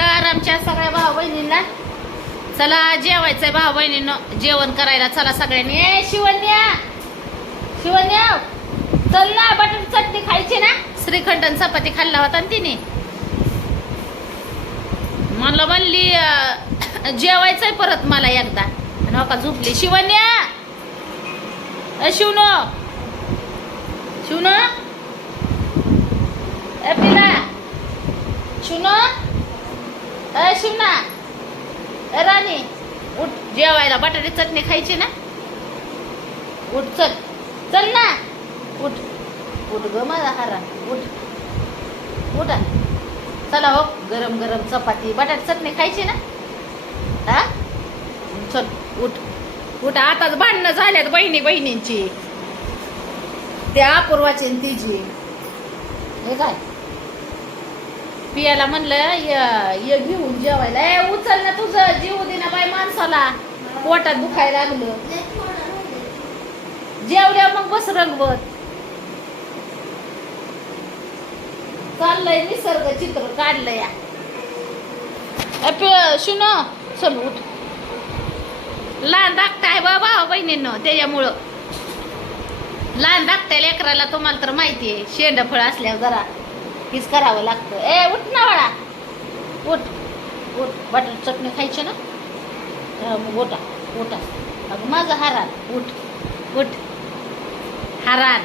तर आमच्या सगळ्या भाऊ बहिणींना चला जेवायचंय भाऊ बहिणींनो. जेवण करायला चला सगळ्यांनी. ए शिवन्या शिवन्या चल ना बटर चटणी खायची ना. श्रीखंड चपाती खाल्ला होता ना तिने. मला म्हणली जेवायचंय परत मला एकदा. आणि हो का झोपली. शिवन्या शिवनो शिवनो ए पिला शिवनो ए शिवना राणी उठ. जेवायला बटाटे चटणी खायची ना? उठ चल. चल ना? उठ. उठ ग माझा हारा. उठ. उठा. चला हो गरम गरम चपाती बटाटे चटणी खायची ना? हा? चल उठ. उठ आताच भांडणं झाल्यात बहिणी बहिणींची. त्या पूर्वाची तिची. हे काय? पियाला म्हणलं य घेऊन जेवायला. ए उचल ना तुझं जीव दे ना बाई माणसाला. पोटात दुखायला लागलं. जेवल्या मग बस रंगवत. चाललंय निसर्ग चित्र काढलं या. चल उठ. लहान धाकटाय बाबा बहिणीनं त्याच्यामुळं. लहान धाकट्या लेकराला तुम्हाला तर माहिती आहे शेंड फळ असल्यावर जरा हीच करावं लागतं. ए उठ ना बाळा. उठ. उठ. बटर चटणी खायची ना? ओटा मग उठा. उठा. अगं माझं हारान. उठ. उठ. हारान.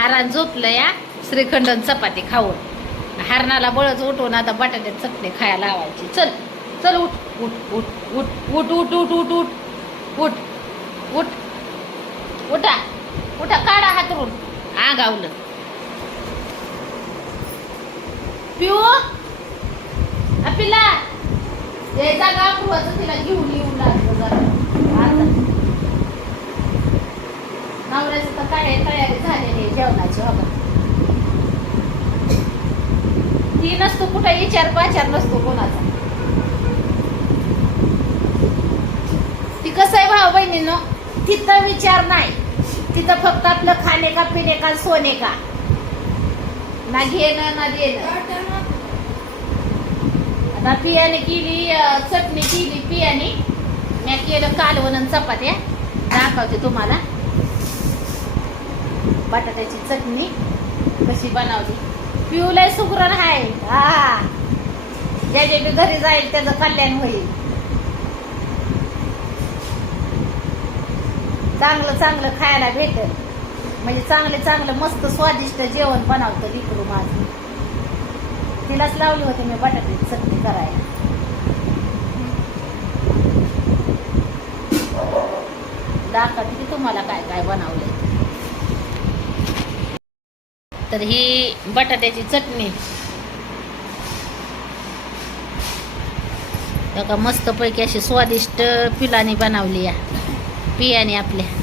हारान झोपलं या? श्रीखंड चपाती खाऊन. हरणाला बळच उठवून आता बटाट्यात चटणी खायला लावायची. चल. चल उठ. उठ उठ उठ. उठ उठ उठ उठ उठ. उठ. उठ. उठा. उठा. काढा हातरून. आगावलं. पिऊ. पिला हे जागा तिला घेऊन येऊन लागलं जरा. आता. नवऱ्याचं तर काय तयारी झालेली जेवणाची हो का? ती नसतो कुठं विचार पाचार नसतो कोणाचा. ती कसं आहे भाऊ बहिणीनो? तिथं विचार नाही. तिथं फक्त आपलं खाणे का पिणे का सोने का. ना घेणं ना देणं. आता पियाने केली चटणी केली पियाने मी केलं कालवण चपात्या. दाखवते तुम्हाला. बटाट्याची चटणी कशी बनवली. पिऊलाय सुगरण आहे हा. ज्याच्या बी घरी जाईल त्याचं कल्याण होईल. चांगलं चांगलं खायला भेटेल. म्हणजे चांगले चांगलं मस्त स्वादिष्ट जेवण बनवतं लिकरू माझं. तिलाच लावली होती मी बटाट्याची चटणी करायला. दाखवते की तुम्हाला काय काय बनवलंय. तर ही बटाट्याची चटणी. मस्त पैकी अशी स्वादिष्ट पिलाने बनवली या. पियाने आपल्या.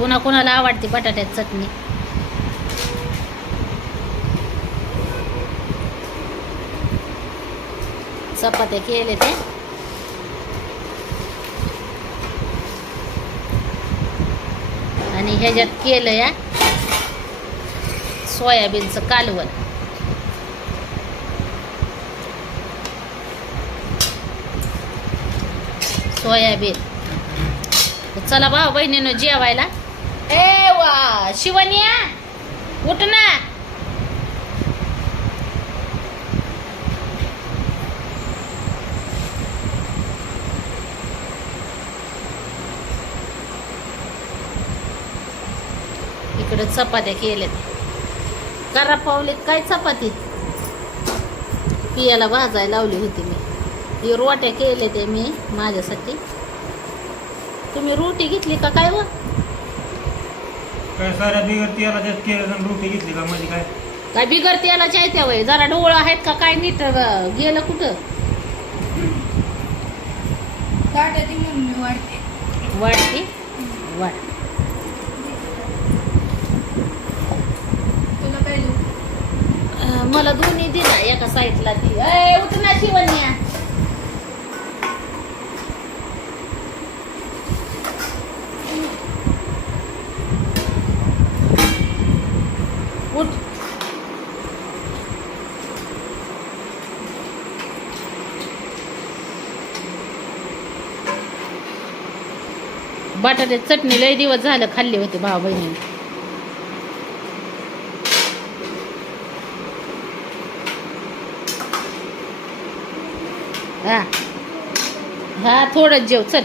कोणाकोणाला आवडते बटाट्याची चटणी? चपात्या केले ते आणि ह्याच्यात केलं या सोयाबीनचं कालवण. सोयाबीन. चला भाऊ बहिणीनं जेवायला. ए वा शिवनिया उठ ना. इकडे चपात्या केल्यात. करा पावलेत काय चपाती? पियाला भाजायला लावली होती मी. ही रोट्या केल्या ते मी माझ्यासाठी. तुम्ही रोटी घेतली का काय व? काय साऱ्या बिगर तेला जास्त केलं आणि रोटी घेतली का म्हणजे काय? काय बिगर वय जरा डोळं आहेत का? काय नीट अं, गेलं कुठं? ताटाची मम्मी वाढते. वाटते वाट तुला काय देऊ अं, मला दोन्ही दिला एका साईडला ती. ए उठ ना शिवन्या उठ बटाट्याची चटणी लय दिवस झालं खाल्ली होती भाऊ बहिणीने. हा. हा थोडंच जेव चल.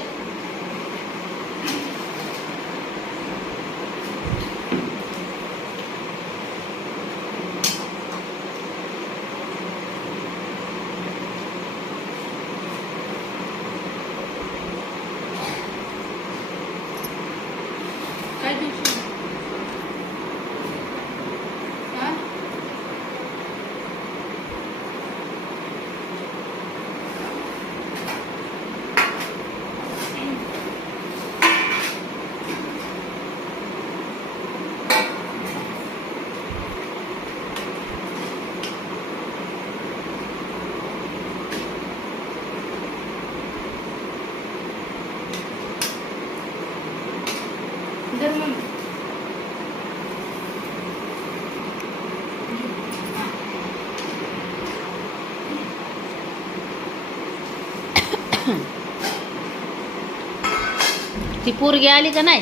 ती पोरगी आली का नाही?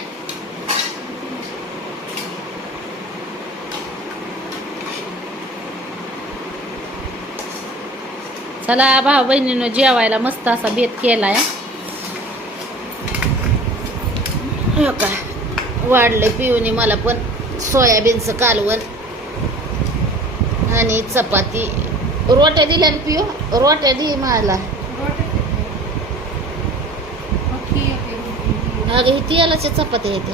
चला भाऊ बहिणीनं जेवायला मस्त असा बेत केलाय. हो का? वाढलंय पिऊनी मला पण. सोयाबीनचं कालवण आणि चपाती. रोट्या दिल्या पिऊ? रोट्या दे मला. अगं ही तेलाच्या चपात्या येते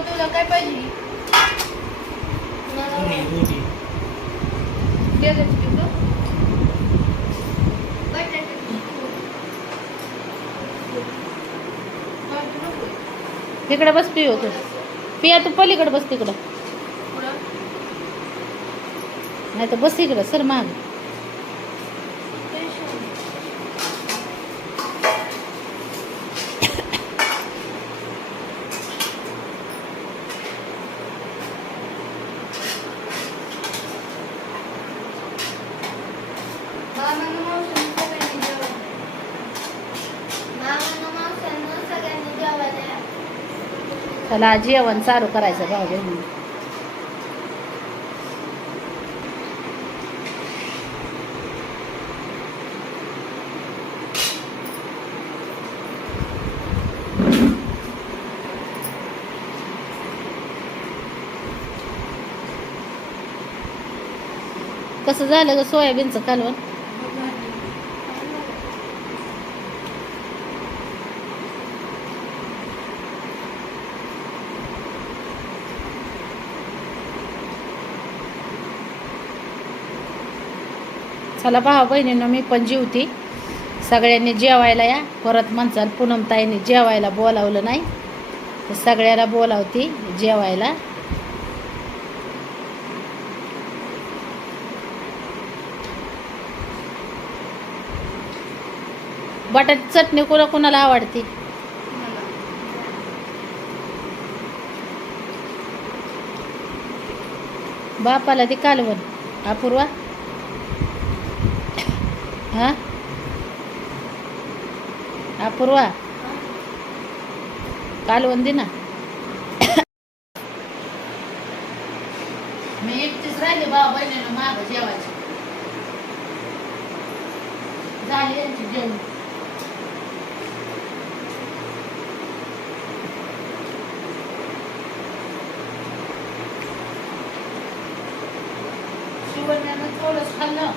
तुला काय पाहिजे दोन्ही दोन्ही द्यायचं तिथं तिकडे बस पिऊ तू. पिया तू पलीकडे बस तिकडं. नाही तर बस इकडं सर माग. चला जेवण चालू करायचं भाऊ बहिणी कसं झालं ग सोयाबीनचं कालवण चला भाऊ बहिणीनं मी पण जीवती. सगळ्यांनी जेवायला या. परत म्हणचाल पूनमताईने जेवायला बोलावलं नाही. तर सगळ्याला बोलावती जेवायला. बटाट चटणी कोणा कोणाला आवडते? बापाला ती कालवण अपूर्वा. हां? अपूर्वा काल वंदी ना. मी एकटीच राहिले बाबा बहिणीनं माग जेवायची. झाली यांची जेवण. शिवण्यानं थोडंच खाल्लं.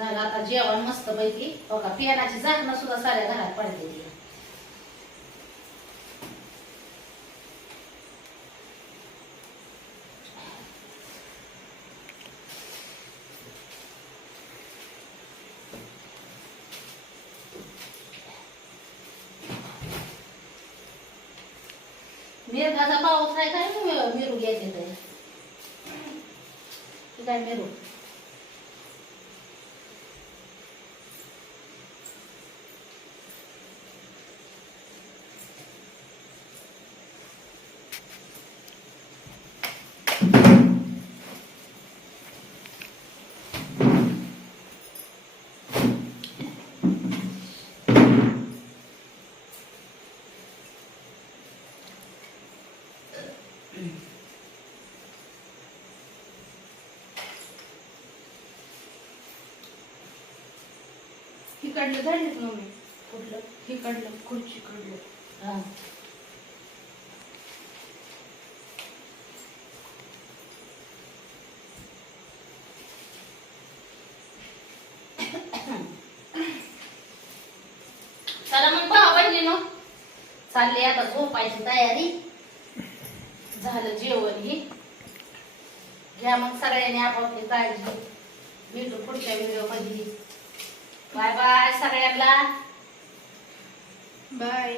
झालं. आता जेवण मस्त पैकी. हो का? पियानाची झाकणं सुद्धा साऱ्या घरात पडते. आहे. पाऊस आहे काय तुम्ही मिरू घ्यायचे काय मिरू. तिकडलं झालीच मम्मी. कुठलं? तिकडलं खुर्ची कडलं हा. चला मग भावा बहिणीनो चालली आता झोपायची तयारी. झालं जेवण ही. घ्या मग सगळ्यांनी आपापली काळजी. भेटू पुढच्या व्हिडिओमध्ये. बाय बाय सगळ्यांना बाय